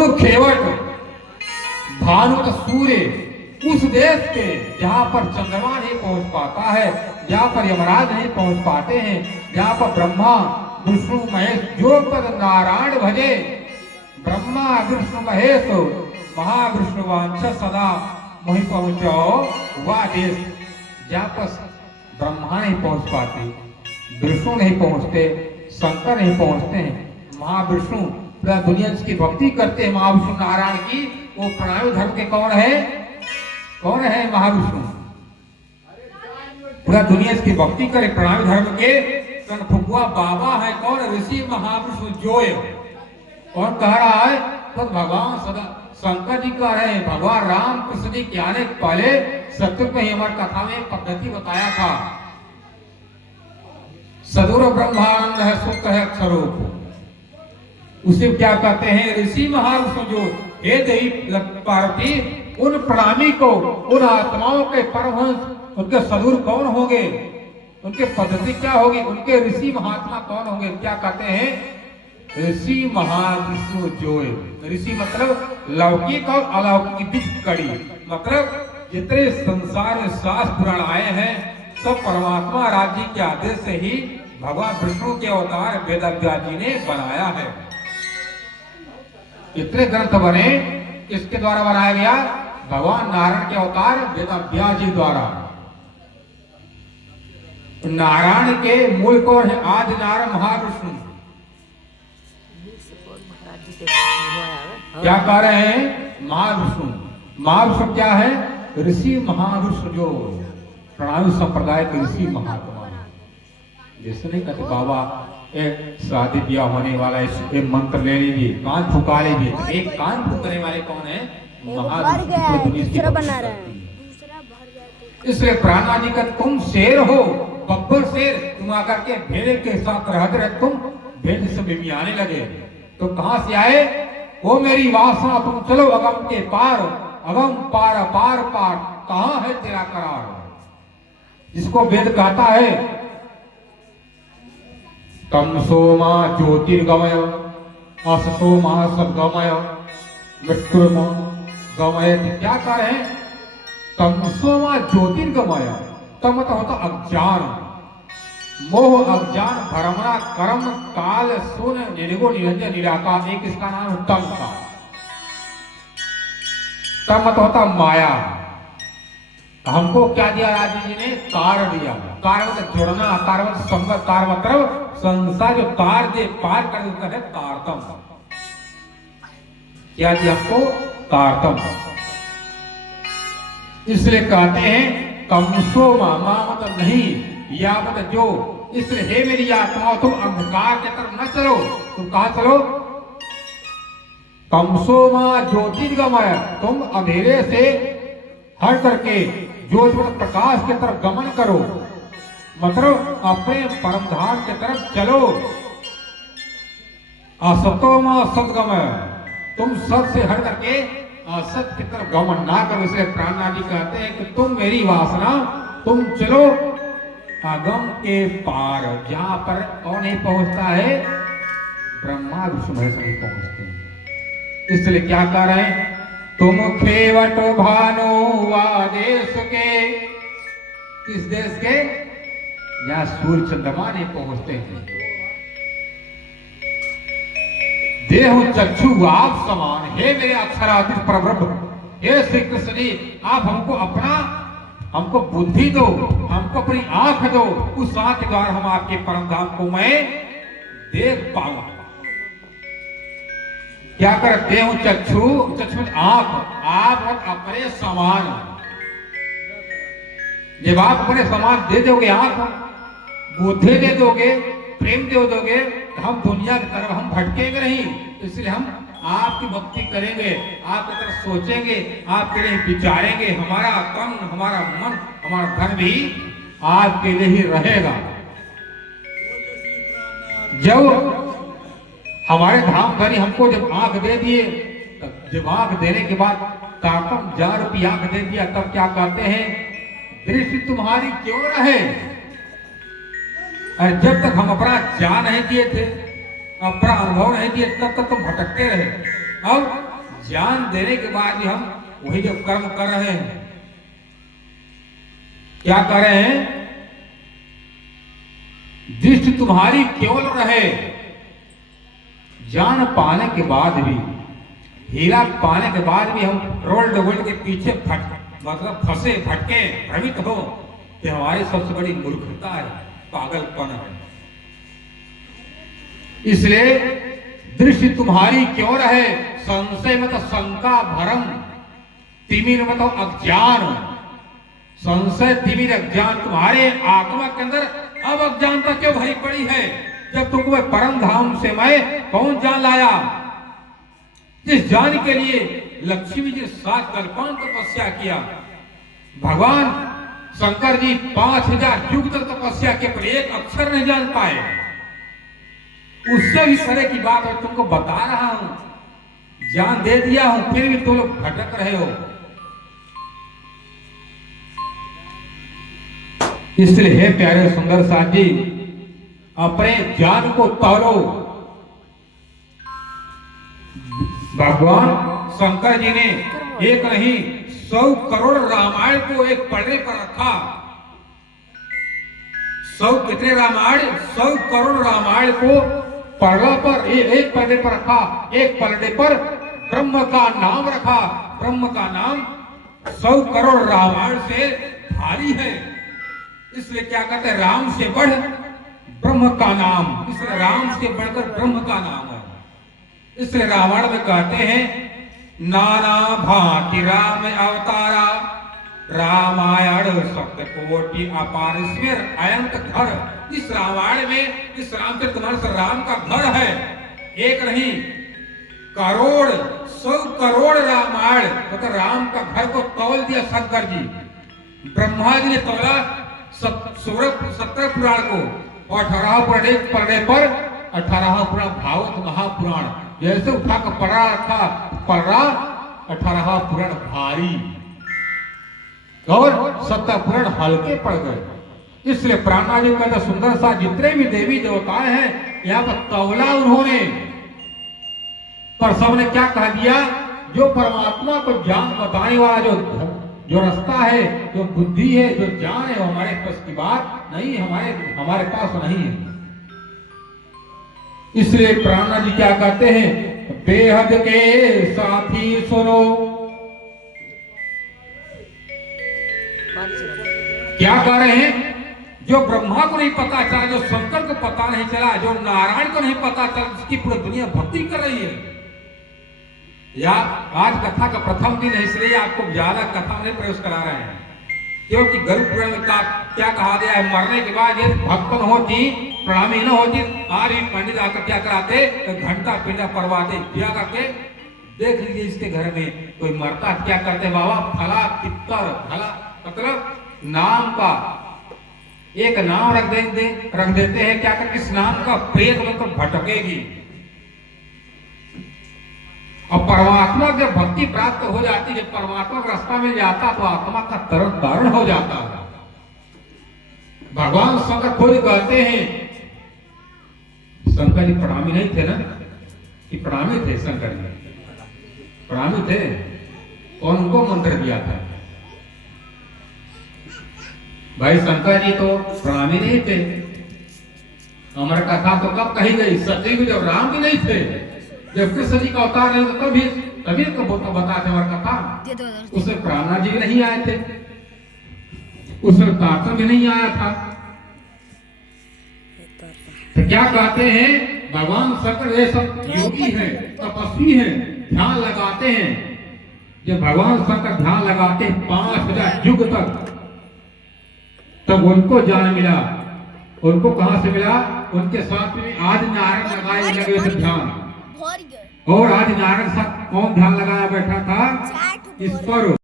तुम खेवट भानुत सूर्य उस देश के जहाँ पर चंद्रमा नहीं पहुंच पाता है, जहाँ पर यमराज नहीं पहुंच पाते हैं, जहाँ पर ब्रह्मा विष्णु महेश जो पद नारायण भजे, ब्रह्मा विष्णु महेश महाविष्णु वांछ सदा मोहि पहुंचो, वह देश जहाँ पर ब्रह्मा नहीं पहुंच पाते, विष्णु नहीं पहुंचते, शंकर नहीं पहुंचते हैं, महाविष्णु पूरा दुनिया जिसकी भक्ति करते हैं महाविष्णु नारायण की, वो प्रणामी धर्म के कौन है? कौन है महाविष्णु? पूरा दुनिया इसकी भक्ति करे प्रणामी धर्म के कनफुआ बाबा है कौन? ऋषि महाविष्णु जोय। कौन कह रहा है? तो भगवान सदा शंकर जी कह रहे हैं, भगवान राम कृष्ण जी के आने पहले सत्युग में ही हमारी कथा में पद्धति बताया था, सदुर ब्रह्मानंद है, सुख है अक्षरूप। उसे क्या कहते हैं? ऋषि महाविष्णु जो हे देवी पार्वती, उन प्रणामी को, उन आत्माओं के परमहंस, उनके सदुर कौन होंगे? उनके पद्धति क्या होगी? उनके ऋषि महात्मा कौन होंगे? क्या कहते हैं? ऋषि महाविष्णु जोय। ऋषि मतलब लौकिक और अलौकिक बीच कड़ी, मतलब जितने संसार में शास्त्र पुराण आए हैं सब परमात्मा राज्य के आदेश से ही भगवान विष्णु के अवतार वेदव्यास जी ने बनाया है। इतने ग्रंथ बने, किसके द्वारा बनाया गया? भगवान नारायण के अवतार वेदव्यास जी द्वारा। नारायण के मूल कौन है? आदि नारायण महाविष्णु। क्या कह रहे हैं? महाविष्णु। महाविष्णु क्या है? ऋषि महाविष्णु जो प्रणामी संप्रदाय के ऋषि महात्मा। जैसे नहीं कहते बाबा एक शादी ब्याह होने वाला एक मंत्र ले लीजिए, कान फुका लीजिए, तो एक कान फूकने वाले कौन है? महाविष्णु बना रहे हैं। इसलिए प्राणा जी का तुम शेर हो, बब्बर शेर, तुम आकर के भेड़ के साथ रहते रहे, तुम भेड़ से भी आने लगे, तो कहां से आए? वो मेरी वासना, तुम चलो अगम के पार, अगम पार पार पार, कहां है तेरा करार? जिसको वेद कहता है तमसोमा ज्योतिर्गमय असतोमा सद्गमय मृत्युर्मा गमय। क्या कह रहे हैं? तमसोमा ज्योतिर्गमय। तम तो होता अज्ञान, मोह, अज्ञान, भ्रमणा, कर्म, काल, शून्य, निर्गुण, निरंजन, निराकार, एक इसका नाम है तम का। तम तो होता माया। हमको क्या दिया राजी जी ने? कार दिया। कार मतलब जोड़ना, कार मतलब संगत, कार मतलब संसार जो तार दे पार कर देता है तारतम। क्या दिया हमको? तारतम। इसलिए कहते हैं तमसो मामा मतलब नहीं, या मतलब जो। इसलिए हे मेरी आत्मा, तुम अंधकार के तरफ न चलो, तुम कहां चलो? तमसो मा ज्योतिर्गमय, तुम अंधेरे से हट करके ज्योति मतलब प्रकाश की तरफ गमन करो, मतलब अपने परम धाम की तरफ चलो। असतो मा सद्गमय, तुम सत से हट करके असत की तरफ गमन ना करो। इसलिए प्राणनाथ जी कहते हैं कि तुम मेरी वासना, तुम चलो अगम के पार, जहां पर कौन नहीं पहुंचता है? ब्रह्मा विष्णु महेश नहीं पहुंचते। इसलिए क्या कह रहे हैं? तुम खेवट भानु देश के, किस देश के? जहां सूर्य चंद्रमा नहीं पहुंचते हैं। देह चक्षु आप समान, हे मेरे अक्षरातीत परब्रह्म, हे श्री कृष्ण जी, आप हमको अपना, हमको बुद्धि दो, हमको अपनी आंख दो, उस आंख के द्वारा हम आपके परम धाम को मैं देख पाऊं। क्या करते हो? चक्षु, चक्षु आंख, आप अपने समान। जब आप अपने समान दे दोगे, आंख बुद्धि दे दोगे, प्रेम दे दोगे, तो हम दुनिया की तरफ हम भटकेंगे नहीं। इसलिए हम आपकी भक्ति करेंगे, आपकी तरफ सोचेंगे, आपके लिए विचारेंगे। हमारा तन, हमारा मन, हमारा धन भी आपके लिए ही रहेगा। जब हमारे धाम धनी हमको जब आंख दे दिए, जब आंख देने के बाद ताकम 1000 रुपया आंख दे दिया, तब क्या कहते हैं? दृष्टि तुम्हारी क्यों रहे? और जब तक हम अपना जान नहीं दिए थे, अपना अनुभव नहीं दिए, तब तक तुम भटकते रहे। अब ज्ञान देने के बाद भी हम वही जो कर्म कर रहे हैं, क्या कर रहे हैं? दृष्टि तुम्हारी केवल रहे, ज्ञान पाने के बाद भी, हीरा पाने के बाद भी हम रोल डोल के पीछे मतलब फंसे भटके भ्रमित हो, ये हमारी सबसे बड़ी मूर्खता है, पागलपन है। इसलिए दृष्टि तुम्हारी क्यों रहे? संशय मतलब शंका भरम, तिमिर मतलब अज्ञान, संशय तिमिर अज्ञान तुम्हारे आत्मा के अंदर अब अज्ञानता क्यों भरी पड़ी है? जब तुमको परम धाम से मैं कौन जान लाया? जिस जान के लिए लक्ष्मी जी 7 कल्पांत तपस्या किया, भगवान शंकर जी 5000 युग तक तपस्या के पर एक अक्षर नहीं जान पाए। उससे भी तरह की बात और तुमको बता रहा हूं, ज्ञान दे दिया हूं, फिर भी तुम लोग भटक रहे हो। इसलिए हे प्यारे सुंदर साथ जी, अपने ज्ञान को तौलो। भगवान शंकर जी ने एक नहीं 100 करोड़ रामायण को एक पढ़ने पर रखा। 100 कितने रामायण? 100 करोड़ रामायण को पढ़ने पर एक पढ़ने पर रखा। एक पढ़ने पर ब्रह्म का नाम रखा। ब्रह्म का नाम 100 करोड़ रामायण से भारी है। इसलिए क्या कहते हैं? राम से बढ़ ब्रह्म का नाम। इसलिए राम से बढ़कर ब्रह्म का नाम है। इसलिए रावण में कहते हैं नाना भांति राम अवतारा, रामायण सप्तकोटि अपार स्वर अयंत घर। इस रामायण में, इस रामचरितमानस राम का घर है। एक नहीं करोड़ 100 करोड़ रामायण मतलब राम का घर को तौल दिया शंकर जी। ब्रह्मा जी ने तौला 17 पुराण को, और 18 पुराण पढ़ने पर 18 पुराण भागवत महापुराण जैसे उठाकर पढ़ा रखा, पढ़ रहा 18 पुराण भारी और 7 पुराण हल्के पड़ गए। इसलिए प्राणा जी कहते सुंदर सा जितने भी देवी देवताएं हैं यहाँ पर तौला उन्होंने, पर सबने क्या कह दिया? जो परमात्मा को ज्ञान बताने वाला जो रास्ता है, जो बुद्धि है, जो ज्ञान है, वो हमारे पास की बात नहीं, हमारे पास नहीं है। इसलिए प्राणा जी क्या कहते हैं? बेहद के साथी सुनो। क्या कह रहे हैं? जो ब्रह्मा को नहीं पता चला, जो शंकर को पता नहीं चला, जो नारायण को नहीं पता चला, जिसकी पूरी दुनिया भक्ति कर रही है। या आज कथा का प्रथम दिन है, इसलिए आपको ज्यादा कथा में प्रवेश करा रहे हैं, क्योंकि गरुड़ पुराण में क्या कहा गया है? मरने के बाद यदि भक्त न होती, प्रणामी न होती, आज ही पंडित आकर क्या कराते? तो घंटा पिंडा पड़वाते। क्या करके देख लीजिए, इसके घर में कोई मरता क्या करते? बाबा फला पित्तर फला मतलब नाम का एक नाम रख देते हैं। क्या करके इस नाम का प्रेत मतलब भटकेगी। और परमात्मा जब भक्ति प्राप्त हो जाती है, परमात्मा का रास्ता मिल जाता, तो आत्मा का तरन तारण हो जाता है। भगवान शंकर खुद कहते हैं, शंकर जी प्रणामी नहीं थे ना? कि प्रणामी थे? शंकर जी प्रणामी थे। कौन उनको मंत्र दिया था? भाई शंकर जी तो प्रणामी नहीं थे। अमर कथा तो कब कही गई? सतयुग जब राम भी नहीं थे, जब कृष्ण जी का अवतार नहीं था, तभी तो बताते अमर कथा। उसमें प्राणा जी भी नहीं आए थे, उसमें तारतम भी नहीं आया था। तो क्या कहते हैं? भगवान शंकर ये सब योगी हैं, तपस्वी हैं, ध्यान लगाते हैं। जब भगवान शंकर ध्यान लगाते हैं 5000 युग तक, तब उनको ज्ञान मिला। उनको कहां से मिला? उनके साथ में आज नारायण लगाए लगे थे ध्यान। और आज नारायण साथ कौन ध्यान लगाया बैठा था? इस पर